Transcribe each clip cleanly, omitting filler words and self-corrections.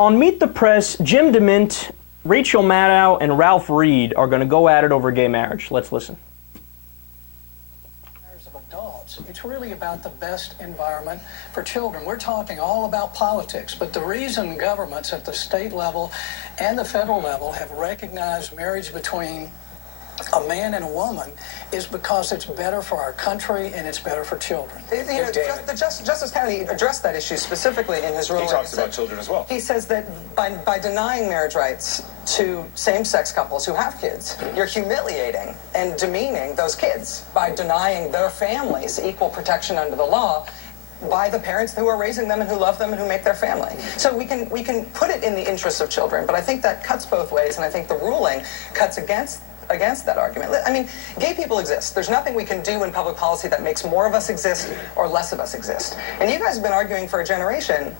On Meet the Press, Jim DeMint, Rachel Maddow, and Ralph Reed are going to go at it over gay marriage. Let's listen. It's really about the best environment for children. We're talking all about politics, but the reason governments at the state level and the federal level have recognized marriage between a man and a woman is because it's better for our country and it's better for children. Justice Kennedy addressed that issue specifically in his ruling. He talks about children as well. He says that by denying marriage rights to same-sex couples who have kids, you're humiliating and demeaning those kids by denying their families equal protection under the law by the parents who are raising them and who love them and who make their family. So we can put it in the interests of children, but I think that cuts both ways, and I think the ruling cuts against that argument. I mean, gay people exist. There's nothing we can do in public policy that makes more of us exist or less of us exist. And you guys have been arguing for a generation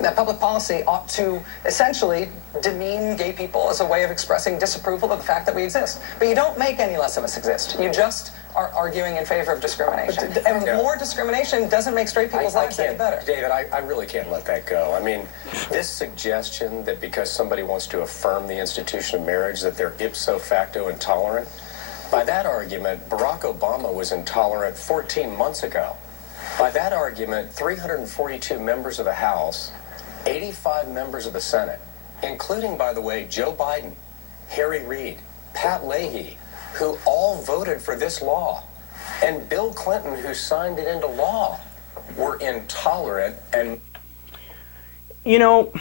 that public policy ought to essentially demean gay people as a way of expressing disapproval of the fact that we exist. But you don't make any less of us exist. You just are arguing in favor of discrimination. And more discrimination doesn't make straight people's lives any better. David, I really can't let that go. I mean, this suggestion that because somebody wants to affirm the institution of marriage that they're ipso facto intolerant, by that argument, Barack Obama was intolerant 14 months ago. By that argument, 342 members of the House, 85 members of the Senate, including, by the way, Joe Biden, Harry Reid, Pat Leahy, who all voted for this law, and Bill Clinton, who signed it into law, were intolerant. And you know,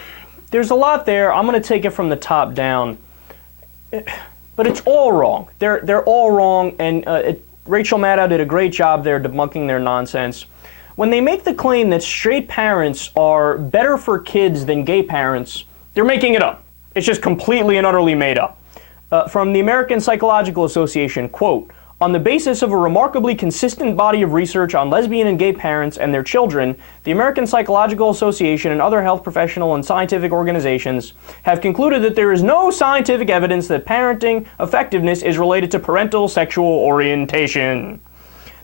there's a lot there. I'm going to take it from the top down, but it's all wrong. They're all wrong, and Rachel Maddow did a great job there debunking their nonsense. When they make the claim that straight parents are better for kids than gay parents, they're making it up. It's just completely and utterly made up. From the American Psychological Association, quote, "On the basis of a remarkably consistent body of research on lesbian and gay parents and their children, the American Psychological Association and other health professional and scientific organizations have concluded that there is no scientific evidence that parenting effectiveness is related to parental sexual orientation."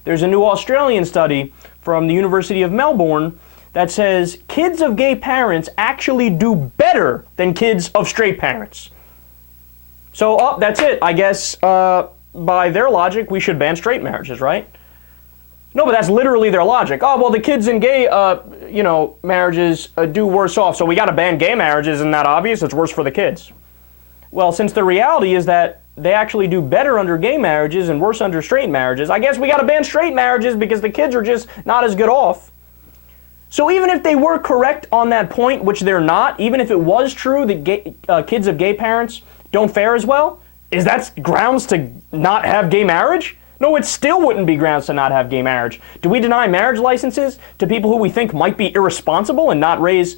There's a new Australian study from the University of Melbourne that says kids of gay parents actually do better than kids of straight parents. So, that's it. I guess by their logic, we should ban straight marriages, right? No, but that's literally their logic. Oh, well, the kids in gay, marriages do worse off, so we got to ban gay marriages. Isn't that obvious? It's worse for the kids. Well, since the reality is that they actually do better under gay marriages and worse under straight marriages, I guess we got to ban straight marriages because the kids are just not as good off. So even if they were correct on that point, which they're not, even if it was true that kids of gay parents don't fare as well, is that grounds to not have gay marriage? No, it still wouldn't be grounds to not have gay marriage. Do we deny marriage licenses to people who we think might be irresponsible and not raise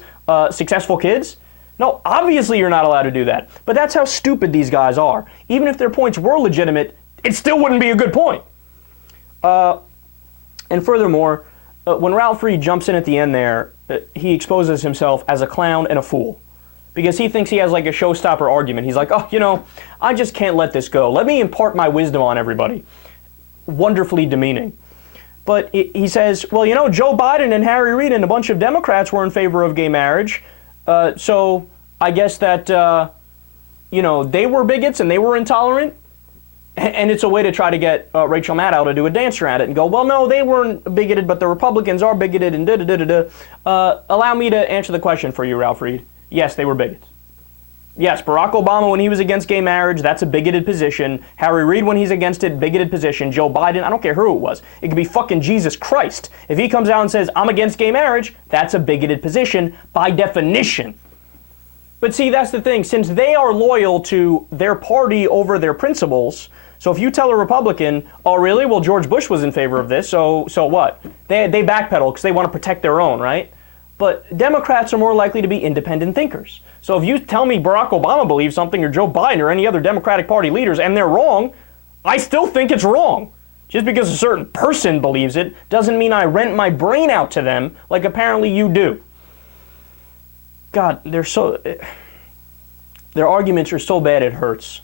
successful kids? No, obviously you're not allowed to do that. But that's how stupid these guys are. Even if their points were legitimate, it still wouldn't be a good point. And furthermore, when Ralph Reed jumps in at the end there, he exposes himself as a clown and a fool. Because he thinks he has like a showstopper argument. He's like, oh, I just can't let this go. Let me impart my wisdom on everybody. Wonderfully demeaning. But he says, well, Joe Biden and Harry Reid and a bunch of Democrats were in favor of gay marriage. So I guess that, they were bigots and they were intolerant. And it's a way to try to get Rachel Maddow to do a dance around it and go, well, no, they weren't bigoted, but the Republicans are bigoted and da-da-da-da-da. Allow me to answer the question for you, Ralph Reed. Yes, they were bigots. Yes, Barack Obama, when he was against gay marriage, that's a bigoted position. Harry Reid, when he's against it, bigoted position. Joe Biden, I don't care who it was. It could be fucking Jesus Christ. If he comes out and says, I'm against gay marriage, that's a bigoted position by definition. But see, that's the thing. Since they are loyal to their party over their principles, so if you tell a Republican, oh, really? Well, George Bush was in favor of this, so what? They backpedal because they want to protect their own, right? But Democrats are more likely to be independent thinkers. So if you tell me Barack Obama believes something or Joe Biden or any other Democratic Party leaders and they're wrong, I still think it's wrong. Just because a certain person believes it doesn't mean I rent my brain out to them like apparently you do. God, their arguments are so bad it hurts.